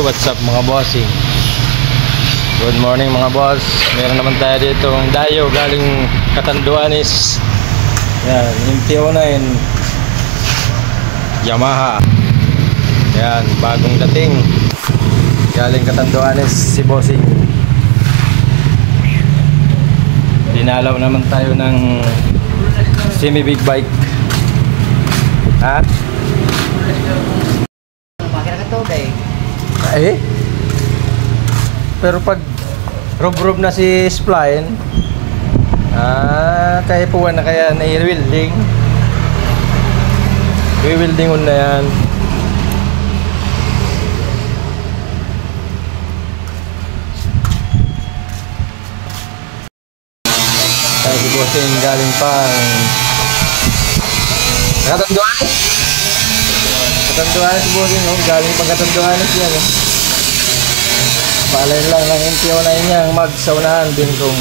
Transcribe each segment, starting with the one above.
What's up mga bossing? Good morning mga boss. Meron naman tayo dito ang dayo galing Catanduanes. Yan, MT-09 Yamaha. Yan, bagong dating galing Catanduanes si bossing. Dinalaw naman tayo ng semi big bike. Ha? Eh? Pero pag rob-rob na si spline, kaya puwan na kaya na i-welding. I-welding na yan. Kaya si bossing galing pang Catanduanes. Catanduanes si bossing, oh. Galing pang Catanduanes yan, oh. Balay lang ng MT-09 niya ang magsaunahan din kung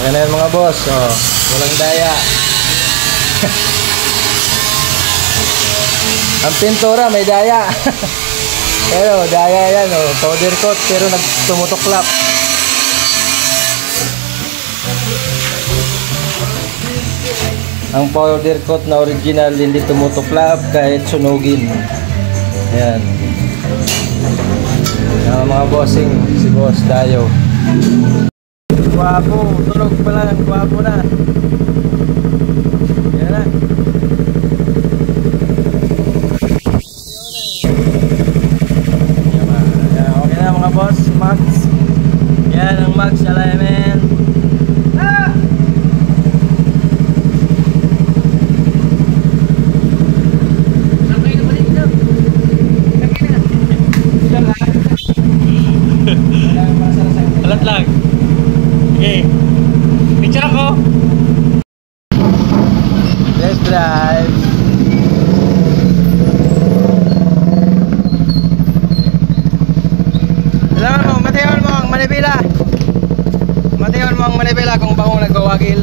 okay na yan mga boss. Oh, walang daya. Ang pintura may daya. Pero daya yan, oh. Powder coat pero nagtumutuklap. Ang powder coat na original hindi tumutuklap kahit sunugin. Ayan. Mga bossing, si boss Dayo. Guwapo, tulog pa lang, guwapo na. Yan na. Yan, okay na mga boss, Max. Yan ang Max alignment. Alat lang. Okay. Picture ako. Let's drive. Alam mo, matayon mo ang manibela. Matayon mo ang manibela kung bangong nagwawagil.